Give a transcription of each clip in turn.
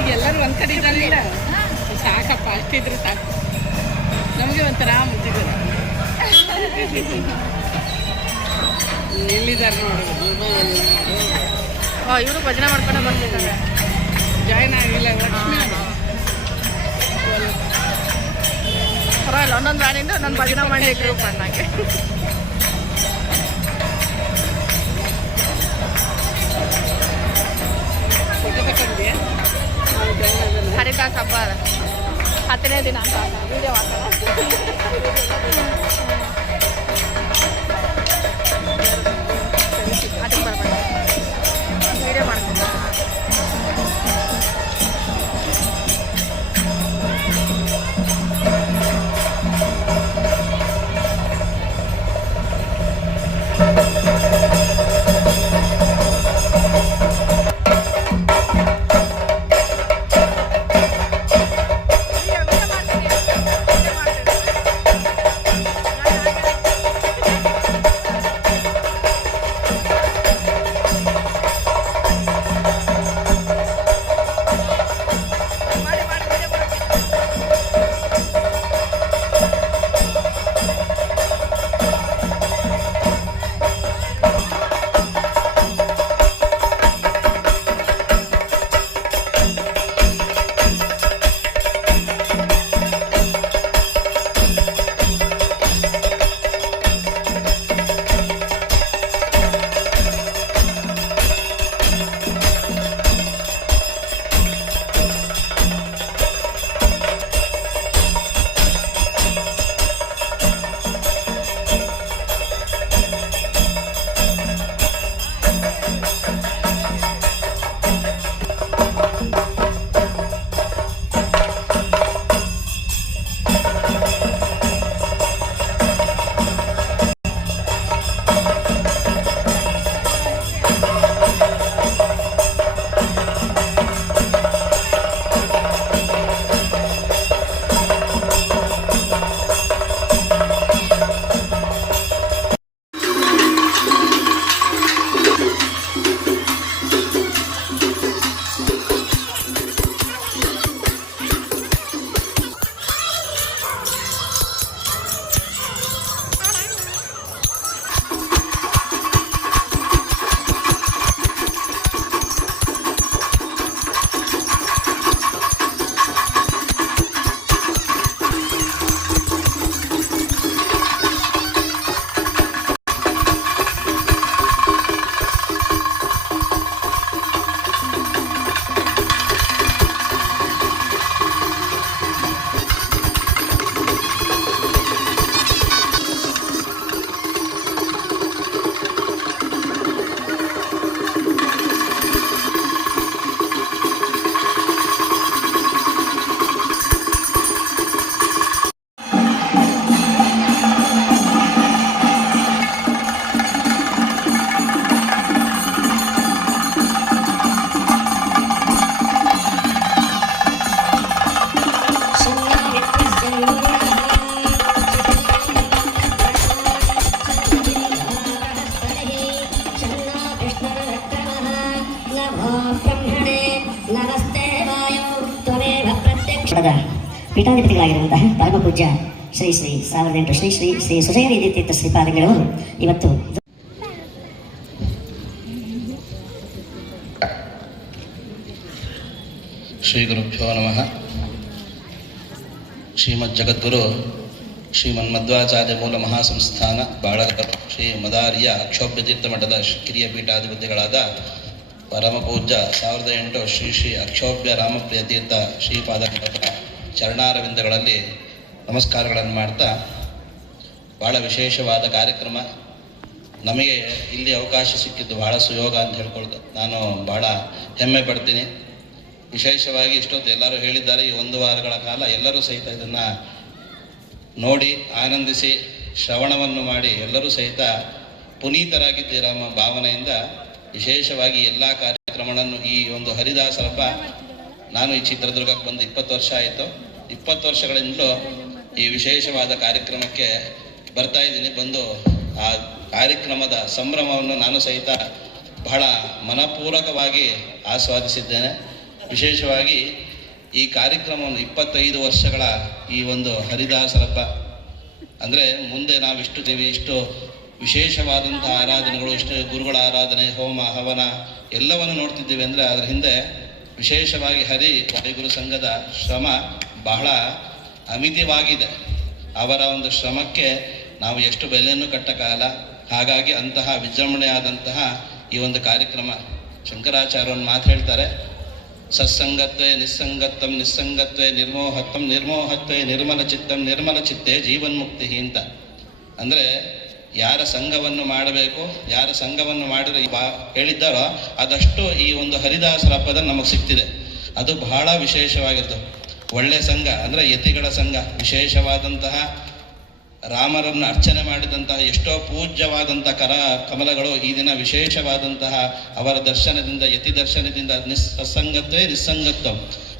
ಈಗ ಎಲ್ಲರೂ ಒಂದು ಕಡೆ ಇದ್ದಾರಿಲ್ಲ, ಸಾಕಪ್ಪ ಅಷ್ಟಿದ್ರೆ ಸಾಕು. ನಮಗೆ ಒಂಥರ ಮುಚ್ಚಿದ್ದಾರೆ. ಎಲ್ಲಿದ್ದಾರೆ ನೋಡಿ, ಇವರು ಭಜನೆ ಮಾಡ್ಕೊಂಡು ಬರ್ತಿದ್ದಾರೆ. ಜಾಯ್ನ್ ಆಗಿಲ್ಲ ಪರವಾಗಿಲ್ಲ, ಒಂದೊಂದು ರಾಣಿಂದ ಒಂದೊಂದು ಭಜನೆ ಮಾಡಿ ಗ್ರೂಪ್ ಅನ್ನಕ್ಕೆ. ಹರಿದಾಸ್ ಹಬ್ಬ 10ನೇ ದಿನ ಅಂತ ವಿಡಿಯೋ ಅದಕ್ಕೆ ಬರ್ಬೇಡ ವಿಡಿಯೋ ಮಾಡ್ತೀನಿ. ಪೀಠಾಧಿಪತಿಗಳಾಗಿರುವಂತಹ ಪರಮ ಪೂಜ್ಯ ಶ್ರೀ ಶ್ರೀ 1008 ಶ್ರೀ ಶ್ರೀ ಶ್ರೀ ಸುಜಯ ತೀರ್ಥ ಶ್ರೀಪಾದಂಗಳು ಇವತ್ತು ಶ್ರೀ ಗುರುಭ್ಯೋ ನಮಃ. ಶ್ರೀಮದ್ ಜಗದ್ಗುರು ಶ್ರೀಮನ್ಮಧ್ವಾಚಾರ್ಯ ಮೂಲ ಮಹಾಸಂಸ್ಥಾನ ಬಾಳಗರ್ ಶ್ರೀ ಮದಾರ್ಯ ಅಕ್ಷೋಭ್ಯತೀರ್ಥ ಮಠದ ಕಿರಿಯ ಪೀಠಾಧಿಪತಿಗಳಾದ ಪರಮ ಪೂಜ್ಯ 1008 ಶ್ರೀ ಶ್ರೀ ಅಕ್ಷೋಭ್ಯ ರಾಮಪ್ರಿಯ ತೀರ್ಥ ಶ್ರೀಪಾದಂಗಳ ಚರಣಾರವಿಂದಗಳಲ್ಲಿ ನಮಸ್ಕಾರಗಳನ್ನು ಮಾಡ್ತಾ, ಭಾಳ ವಿಶೇಷವಾದ ಕಾರ್ಯಕ್ರಮ. ನಮಗೆ ಇಲ್ಲಿ ಅವಕಾಶ ಸಿಕ್ಕಿದ್ದು ಭಾಳ ಸುಯೋಗ ಅಂತ ಹೇಳ್ಕೊಳ್ದು ನಾನು ಭಾಳ ಹೆಮ್ಮೆ ಪಡ್ತೀನಿ. ವಿಶೇಷವಾಗಿ ಇಷ್ಟೊತ್ತು ಎಲ್ಲರೂ ಹೇಳಿದ್ದಾರೆ, ಈ 1 ವಾರಗಳ ಕಾಲ ಎಲ್ಲರೂ ಸಹಿತ ಇದನ್ನು ನೋಡಿ ಆನಂದಿಸಿ ಶ್ರವಣವನ್ನು ಮಾಡಿ ಎಲ್ಲರೂ ಸಹಿತ ಪುನೀತರಾಗಿದ್ದೀರ ಎಂಬ ಭಾವನೆಯಿಂದ ವಿಶೇಷವಾಗಿ ಎಲ್ಲ ಕಾರ್ಯಕ್ರಮಗಳನ್ನು ಈ ಒಂದು ಹರಿದಾಸ ಹಬ್ಬ, ನಾನು ಈ ಚಿತ್ರದುರ್ಗಕ್ಕೆ ಬಂದು 20 ವರ್ಷ ಆಯಿತು. 20 ವರ್ಷಗಳಿಂದಲೂ ಈ ವಿಶೇಷವಾದ ಕಾರ್ಯಕ್ರಮಕ್ಕೆ ಬರ್ತಾ ಇದ್ದೀನಿ. ಬಂದು ಆ ಕಾರ್ಯಕ್ರಮದ ಸಂಭ್ರಮವನ್ನು ನಾನು ಸಹಿತ ಬಹಳ ಮನಪೂರ್ವಕವಾಗಿ ಆಸ್ವಾದಿಸಿದ್ದೇನೆ. ವಿಶೇಷವಾಗಿ ಈ ಕಾರ್ಯಕ್ರಮವನ್ನು 25 ವರ್ಷಗಳ ಈ ಒಂದು ಹರಿದಾಸರ ಹಬ್ಬ ಅಂದರೆ ಮುಂದೆ ನಾವು ಇಷ್ಟು ವಿಶೇಷವಾದಂತಹ ಆರಾಧನೆಗಳು, ಇಷ್ಟು ಗುರುಗಳ ಆರಾಧನೆ, ಹೋಮ ಹವನ ಎಲ್ಲವನ್ನು ನೋಡ್ತಿದ್ದೀವಿ ಅಂದರೆ ಅದರ ಹಿಂದೆ ವಿಶೇಷವಾಗಿ ವಾಯುಗುರು ಸಂಘದ ಶ್ರಮ ಬಹಳ ಅಮಿತವಾಗಿದೆ. ಅವರ ಒಂದು ಶ್ರಮಕ್ಕೆ ನಾವು ಎಷ್ಟು ಬೆಲೆಯನ್ನು ಕಟ್ಟಕ್ಕಾಗಲ್ಲ. ಹಾಗಾಗಿ ಅಂತಹ ವಿಜೃಂಭಣೆಯಾದಂತಹ ಈ ಒಂದು ಕಾರ್ಯಕ್ರಮ, ಶಂಕರಾಚಾರ್ಯ ಒಂದು ಮಾತು ಹೇಳ್ತಾರೆ, ಸತ್ಸಂಗತ್ವೇ ನಿಸ್ಸಂಗತ್ವಂ ನಿಸ್ಸಂಗತ್ವೇ ನಿರ್ಮೋಹತ್ವಂ ನಿರ್ಮೋಹತ್ವೇ ನಿರ್ಮಲ ಚಿತ್ತಂ ನಿರ್ಮಲ ಚಿತ್ತೇ ಜೀವನ್ಮುಕ್ತಿ ಅಂತ. ಅಂದರೆ ಯಾರ ಸಂಘವನ್ನು ಮಾಡಬೇಕು, ಯಾರ ಸಂಘವನ್ನು ಮಾಡಿದ್ರೆ ಹೇಳಿದ್ದಾರೋ ಅದಷ್ಟು ಈ ಒಂದು ಹರಿದಾಸರ ಹಬ್ಬದಲ್ಲಿ ನಮಗೆ ಸಿಗ್ತಿದೆ. ಅದು ಬಹಳ ವಿಶೇಷವಾಗಿರ್ತದೆ. ಒಳ್ಳೆ ಸಂಘ ಅಂದರೆ ಯತಿಗಳ ಸಂಘ, ವಿಶೇಷವಾದಂತಹ ರಾಮರನ್ನು ಅರ್ಚನೆ ಮಾಡಿದಂತಹ ಎಷ್ಟೋ ಪೂಜ್ಯವಾದಂತಹ ಕಮಲಗಳು ಈ ದಿನ ವಿಶೇಷವಾದಂತಹ ಅವರ ದರ್ಶನದಿಂದ, ಯತಿ ದರ್ಶನದಿಂದ ಸತ್ಸಂಗತ್ವೇ ನಿಸ್ಸಂಗತ್ವ,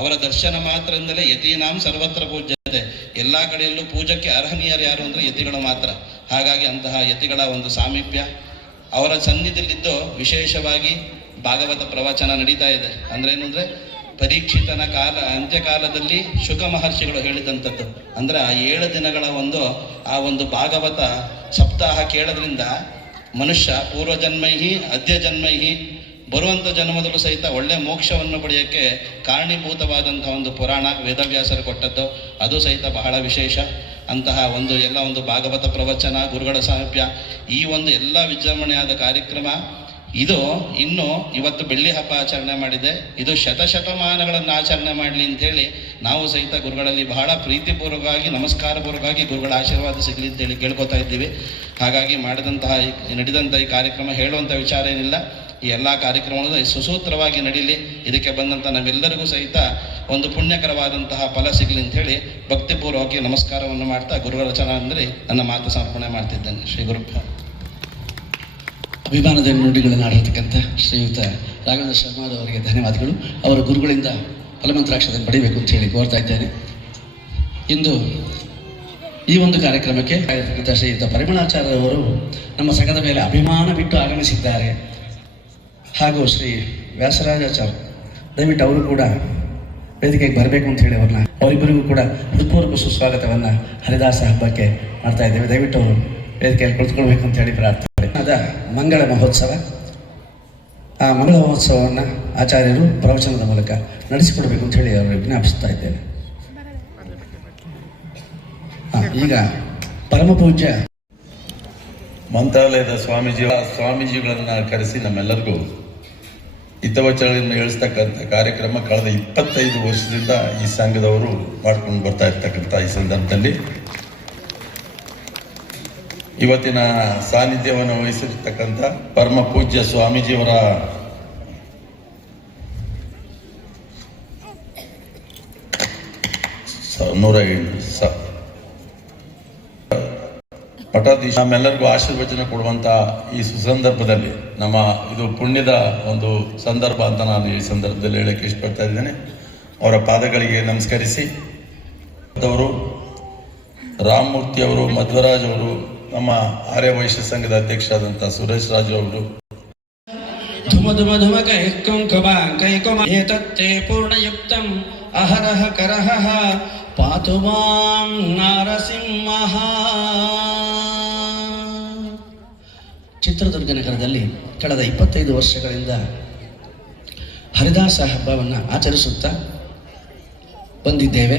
ಅವರ ದರ್ಶನ ಮಾತ್ರದಿಂದಲೇ ಯತೀನಾಂ ಸರ್ವತ್ರ ಪೂಜ್ಯತೆ, ಎಲ್ಲ ಕಡೆಯಲ್ಲೂ ಪೂಜಕ್ಕೆ ಅರ್ಹನೀಯರು ಯಾರು ಅಂದರೆ ಯತಿಗಳು ಮಾತ್ರ. ಹಾಗಾಗಿ ಅಂತಹ ಯತಿಗಳ ಒಂದು ಸಾಮೀಪ್ಯ, ಅವರ ಸನ್ನಿಧಿಯಲ್ಲಿದ್ದು ವಿಶೇಷವಾಗಿ ಭಾಗವತ ಪ್ರವಚನ ನಡೀತಾ ಇದೆ. ಅಂದ್ರೆ ಏನು ಅಂದರೆ ಪರೀಕ್ಷಿತನ ಅಂತ್ಯಕಾಲದಲ್ಲಿ ಶುಕ ಮಹರ್ಷಿಗಳು ಹೇಳಿದಂಥದ್ದು. ಅಂದರೆ ಆ 7 ದಿನಗಳ ಆ ಒಂದು ಭಾಗವತ ಸಪ್ತಾಹ ಕೇಳೋದ್ರಿಂದ ಮನುಷ್ಯ ಪೂರ್ವಜನ್ಮೈಹಿ ಅದ್ಯ ಜನ್ಮೈಹಿ ಬರುವಂಥ ಜನ್ಮದಲ್ಲೂ ಸಹಿತ ಒಳ್ಳೆ ಮೋಕ್ಷವನ್ನು ಪಡೆಯೋಕ್ಕೆ ಕಾರಣೀಭೂತವಾದಂಥ ಒಂದು ಪುರಾಣ ವೇದವ್ಯಾಸರು ಕೊಟ್ಟದ್ದು. ಅದು ಸಹಿತ ಬಹಳ ವಿಶೇಷ. ಅಂತಹ ಒಂದು ಭಾಗವತ ಪ್ರವಚನ, ಗುರುಗಳ ಸಾಮೀಪ್ಯ, ಈ ಎಲ್ಲ ವಿಜೃಂಭಣೆಯಾದ ಕಾರ್ಯಕ್ರಮ ಇದು ಇನ್ನು ಇವತ್ತು ಬೆಳ್ಳಿ ಹಬ್ಬ ಆಚರಣೆ ಮಾಡಿದೆ. ಇದು ಶತಶತಮಾನಗಳನ್ನು ಆಚರಣೆ ಮಾಡಲಿ ಅಂಥೇಳಿ ನಾವು ಸಹಿತ ಗುರುಗಳಲ್ಲಿ ಬಹಳ ಪ್ರೀತಿಪೂರ್ವಕವಾಗಿ, ನಮಸ್ಕಾರಪೂರ್ವಕವಾಗಿ ಗುರುಗಳ ಆಶೀರ್ವಾದ ಸಿಗಲಿ ಅಂತೇಳಿ ಕೇಳ್ಕೊತಾ ಇದ್ದೀವಿ. ಹಾಗಾಗಿ ನಡೆದಂಥ ಈ ಕಾರ್ಯಕ್ರಮ ಹೇಳುವಂಥ ವಿಚಾರ ಏನಿಲ್ಲ. ಈ ಎಲ್ಲ ಕಾರ್ಯಕ್ರಮಗಳು ಸುಸೂತ್ರವಾಗಿ ನಡೀಲಿ, ಇದಕ್ಕೆ ಬಂದಂಥ ನಮ್ಮೆಲ್ಲರಿಗೂ ಸಹಿತ ಒಂದು ಪುಣ್ಯಕರವಾದಂತಹ ಫಲ ಸಿಗಲಿ ಅಂಥೇಳಿ ಭಕ್ತಿಪೂರ್ವಕವಾಗಿ ನಮಸ್ಕಾರವನ್ನು ಮಾಡ್ತಾ ಗುರುಗಳ ಚರಣದಲ್ಲಿ ನನ್ನ ಮಾತು ಸಮರ್ಪಣೆ ಮಾಡ್ತಿದ್ದೇನೆ. ಶ್ರೀ ಗುರುಭ್ಯ. ಅಭಿಮಾನದ ನುಡಿಗಳನ್ನು ಆಡಿರ್ತಕ್ಕಂಥ ಶ್ರೀಯುತ ರಾಘವೇಂದ್ರ ಶರ್ಮಾರವರಿಗೆ ಧನ್ಯವಾದಗಳು. ಅವರ ಗುರುಗಳಿಂದ ಫಲಮಂತ್ರಾಕ್ಷತೆ ಪಡಿಬೇಕು ಅಂತ ಹೇಳಿ ಕೋರ್ತಾ ಇದ್ದೇನೆ. ಇಂದು ಈ ಒಂದು ಕಾರ್ಯಕ್ರಮಕ್ಕೆ ಶ್ರೀಯುತ ಪರಿಮಳಾಚಾರ್ಯರವರು ನಮ್ಮ ಸಂಘದ ಮೇಲೆ ಅಭಿಮಾನ ಬಿಟ್ಟು ಆಗಮಿಸಿದ್ದಾರೆ. ಹಾಗೂ ಶ್ರೀ ವ್ಯಾಸರಾಜಾಚಾರ್ಯ, ದಯವಿಟ್ಟು ಅವರು ಕೂಡ ವೇದಿಕೆಗೆ ಬರಬೇಕು ಅಂತ ಹೇಳಿ ಅವರಿಬ್ಬರಿಗೂ ಕೂಡ ಹೃತ್ಪೂರ್ವಕ ಸುಸ್ವಾಗತವನ್ನು ಹರಿದಾಸ ಹಬ್ಬಕ್ಕೆ ಮಾಡ್ತಾ ಇದ್ದೇವೆ. ದಯವಿಟ್ಟು ಅವರು ವೇದಿಕೆಯಲ್ಲಿ ಕುಳಿತುಕೊಳ್ಬೇಕು ಅಂತ ಹೇಳಿ ಪ್ರಾರ್ಥನೆ. ಅದ ಮಂಗಳ ಮಹೋತ್ಸವ, ಆ ಮಂಗಳ ಮಹೋತ್ಸವವನ್ನು ಆಚಾರ್ಯರು ಪ್ರವಚನದ ಮೂಲಕ ನಡೆಸಿಕೊಡ್ಬೇಕು ಅಂತ ಹೇಳಿ ಅವರು ವಿಜ್ಞಾಪಿಸ್ತಾ ಇದ್ದೇವೆ. ಈಗ ಪರಮಪೂಜ್ಯ ಮಂತ್ರಾಲಯದ ಸ್ವಾಮೀಜಿಗಳನ್ನು ಕರೆಸಿ ನಮ್ಮೆಲ್ಲರಿಗೂ ಹಿತವಚನಗಳನ್ನು ಹೇಳಿಸ್ತಕ್ಕಂಥ ಕಾರ್ಯಕ್ರಮ ಕಳೆದ 25 ವರ್ಷದಿಂದ ಈ ಸಂಘದವರು ಮಾಡ್ಕೊಂಡು ಬರ್ತಾ ಇರ್ತಕ್ಕಂಥ ಈ ಸಂದರ್ಭದಲ್ಲಿ ಇವತ್ತಿನ ಸಾನ್ನಿಧ್ಯವನ್ನು ವಹಿಸಿರ್ತಕ್ಕಂಥ ಪರಮ ಪೂಜ್ಯ ಸ್ವಾಮೀಜಿಯವರ ಮಠಾಧೀಶ ನಮ್ಮೆಲ್ಲರಿಗೂ ಆಶೀರ್ವಚನ ಕೊಡುವಂತ ಈ ಸುಸಂದರ್ಭದಲ್ಲಿ ನಮ್ಮ ಇದು ಪುಣ್ಯದ ಒಂದು ಸಂದರ್ಭ ಅಂತ ನಾನು ಈ ಸಂದರ್ಭದಲ್ಲಿ ಹೇಳಕ್ಕೆ ಇಷ್ಟಪಡ್ತಾ ಇದ್ದೇನೆ. ಅವರ ಪಾದಗಳಿಗೆ ನಮಸ್ಕರಿಸಿ ಅವರು ರಾಮಮೂರ್ತಿ ಅವರು, ಮಧ್ವರಾಜ್ ಅವರು, ನಮ್ಮ ಆರ್ಯ ವೈಶ್ಯ ಸಂಘದ ಅಧ್ಯಕ್ಷರಾದಂಥ ಸುರೇಶ್ ರಾಜು ಅವರು ಧುಮ ಧುಮ ಧುಮ ಕೈಕುಮೇ ಪೂರ್ಣಯುಕ್ತಂ ಅಹರಹ ಕರಹ ಪಾತು ಮಾಂ ನಾರಸಿಂಹ. ಚಿತ್ರದುರ್ಗ ನಗರದಲ್ಲಿ ಕಳೆದ 25 ವರ್ಷಗಳಿಂದ ಹರಿದಾಸ ಹಬ್ಬವನ್ನು ಆಚರಿಸುತ್ತಾ ಬಂದಿದ್ದೇವೆ.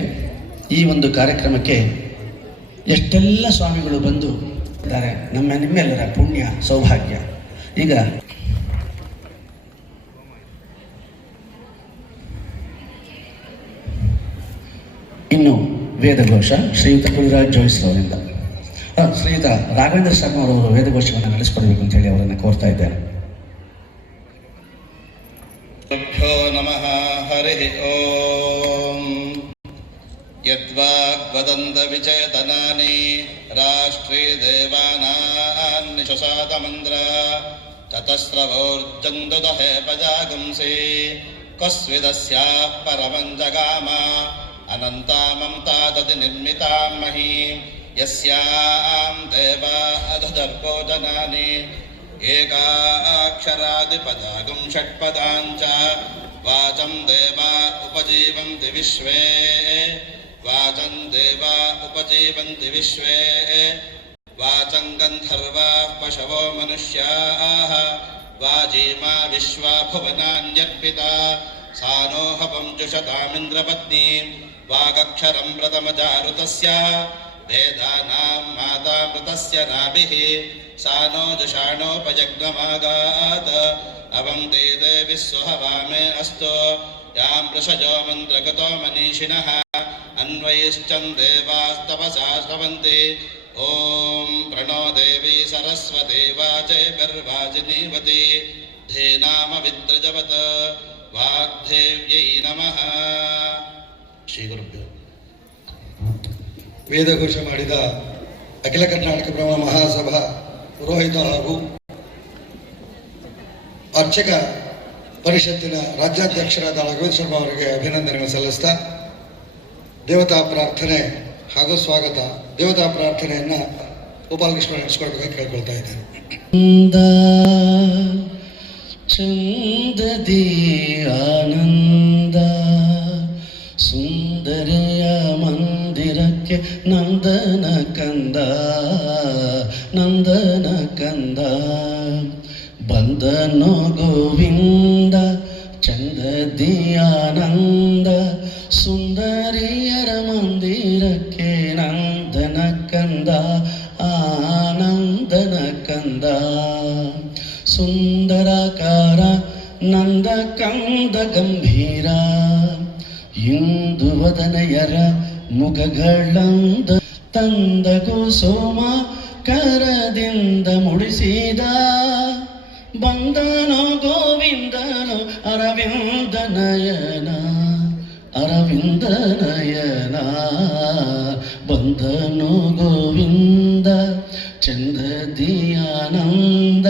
ಈ ಒಂದು ಕಾರ್ಯಕ್ರಮಕ್ಕೆ ಎಷ್ಟೆಲ್ಲ ಸ್ವಾಮಿಗಳು ಬಂದು ಇದ್ದಾರೆ. ನಿಮ್ಮೆಲ್ಲರ ಪುಣ್ಯ ಸೌಭಾಗ್ಯ. ಈಗ ಇನ್ನು ವೇದಘೋಷ ಶ್ರೀಯುತ ಗುರುರಾಜ್ ಜೋಯಿಸ್ರವರಿಂದ ಶ್ರೀಯುತ ರಾಘವೇಂದ್ರ ಶರ್ಮಾ ಅವರು ವೇದಘೋಷವನ್ನು ನಡೆಸಿಕೊಡ್ಬೇಕು ಅಂತ ಹೇಳಿ ಅವರನ್ನು ಕೋರ್ತಾ ಇದ್ದಾರೆ. ನಮಃ ಹರಿ ಓಂ. ಯದ್ವಾಗ್ವದಂತ ವಿಚಯತನಾನಿ ರಾಷ್ಟ್ರೀ ದೇವಾನಾನ್ನಿಶಸಾದಮಂದ್ರ ತತಸ್ರವೋರ್ಜಂದುದಹೇ ಪಜಾಗಂಸಿ ಕಸ್ವಿದಸ್ಯಾಃ ಪರಮಂ ಜಗಾಮ ಅನಂತಾಮಂ ತಾದದಿ ನಿರ್ಮಿತಾಂ ಮಹೀಂ ಯಸ್ಯಾಂ ದೇವಾ ಅಧದರ್ಪೋ ಜನಾನಿ ಏಕಾಕ್ಷರಾದಿಪದಾಗಂ ಷಟ್ಪದಾಂಚ वाचं देवा उपजीवन्ति विश्वे वाचं देवा उपजीवन्ति विश्वे वाचं गन्धर्वाः पशवो मनुष्याः वाजीमा विश्वा भुवनान्यर्पिता सा नो हवं जुषतामिन्द्रपत्नी वागक्षरं व्रतमजारुतस्य वेदानां मातामृतस्य नाभिः सा नो जुषाणोपयज्ञमागात् अवन्ति देवि स्वहवामे अस्तु यां वृषजो मन्त्रगतो मनीषिणः अन्वयश्चं देवास्तपसा स्तवन्ति ॐ प्रणो देवी सरस्वती वाचैर्वाजिनीवती धेनामवित्रजवत् वाग्देव्यै नमः ಶ್ರೀಗುರುಭ್ಯೋ. ವೇದಘೋಷ ಮಾಡಿದ ಅಖಿಲ ಕರ್ನಾಟಕ ಬ್ರಹ್ಮ ಮಹಾಸಭಾ ಪುರೋಹಿತ ಹಾಗೂ ಅರ್ಚಕ ಪರಿಷತ್ತಿನ ರಾಜ್ಯಾಧ್ಯಕ್ಷರಾದ ರಾಘವೇಂದ್ರ ಶರ್ಮಾ ಅವರಿಗೆ ಅಭಿನಂದನೆಗಳು ಸಲ್ಲಿಸ್ತಾ ದೇವತಾ ಪ್ರಾರ್ಥನೆ ಹಾಗೂ ಸ್ವಾಗತ. ದೇವತಾ ಪ್ರಾರ್ಥನೆಯನ್ನು ಗೋಪಾಲಕೃಷ್ಣ ನಡೆಸ್ಕೊಳ್ಬೇಕಾಗಿ ಕೇಳ್ಕೊಳ್ತಾ ಇದ್ದೇನೆ. ಚಂದದಿ ಆನಂದ ಸುಂದರಿಯ ಮಂದಿರಕ್ಕೆ ನಂದನ ಕಂದ ನಂದನ ಕಂದ ಬಂದನೋ ಗೋವಿಂದ ಚಂದದಿ ಆನಂದ ಸುಂದರಿಯರ ಮಂದಿರಕ್ಕೆ ನಂದನ ಕಂದ ಆನಂದನ ಕಂದ ಸುಂದರಾಕಾರ ನಂದ ಕಂದ ಗಂಭೀರ ಇಂದು ವದನಯರ ಮುಖಗಳಂದ ತಂದಗೂ ಸೋಮ ಕರದಿಂದ ಮುಡಿಸಿದ ಬಂದನೋ ಗೋವಿಂದನು ಅರವಿಂದ ನಯನ ಅರವಿಂದ ನಯನ ಬಂದನೋ ಗೋವಿಂದ ಚಂದದಿ ಆನಂದ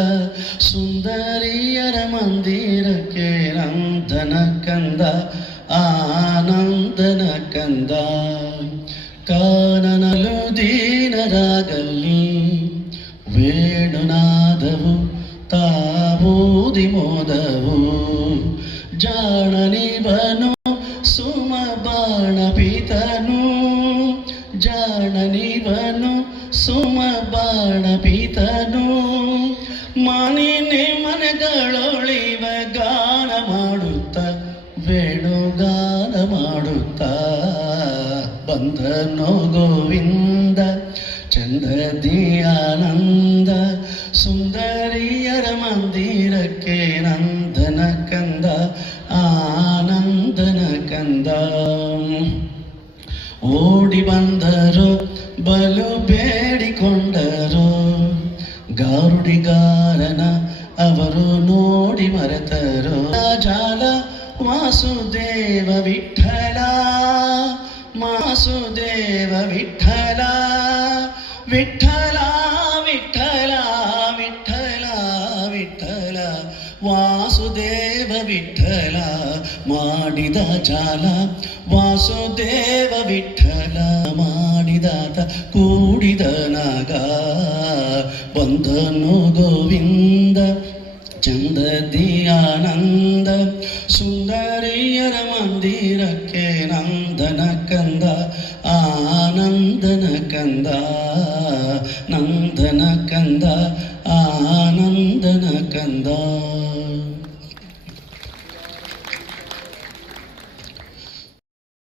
ಸುಂದರಿಯರ ಮಂದಿರಕ್ಕೆ ನಂದನ ಕಂದ ಆನಂದನ ಕಂದ ಕಾನನಲು ದೀನರಾಗಲ್ಲಿ ವೇಣುನಾದವು ತಾವೂದಿ ಮೋದವು ಜಾಣನಿವನು ಸುಮ ಬಾಣ ಪೀತನು ಜಾಣನಿವನು ಸುಮ ಬಾಣ ಪೀತನು ಮಾನಿನೆ ಮನಗಳೊಳಿವ ಗಾನ ಮಾಡುತ್ತ ವೇಣುಗಾನ ಮಾಡುತ್ತ ಬಂದನೋ ಗೋವಿಂದ ಚಂದದಿ ಆನಂದ ಸುಂದರಿಯರ ಮಂದಿರಕ್ಕೆ ನಂದನ ಕಂದ ಆನಂದನ ಕಂದ ಓಡಿ ಬಂದರು ಬಲು ಬೇಡಿಕೊಂಡರು ಗಾರುಡಿಗಾರನ ಅವರು ನೋಡಿ ಮರೆತರು ಜಾಲ ವಾಸುದೇವ ವಿಠಲ ವಾಸುದೇವ ವಿಠಲ ವಿಠಲ ವಿಠಲ ವಿಠಲ ವಿಠಲ ವಾಸುದೇವ ವಿಠಲ ಮಾಡಿದ ಜಾಲ ವಾಸುದೇವ ವಿಠಲ ಮಾಡಿದಾತ ಕೂಡಿದ ನಾಗ ಬಂದನು ಗೋವಿಂದ ಚಂದದಿ ಆನಂದ ಸುಂದರಿಯರ ಮಂದಿರಕ್ಕೆ ನಂದನ ಕಂದ ಆನಂದನ ಕಂದ ನಂದನ ಕಂದ ಆನಂದನ ಕಂದ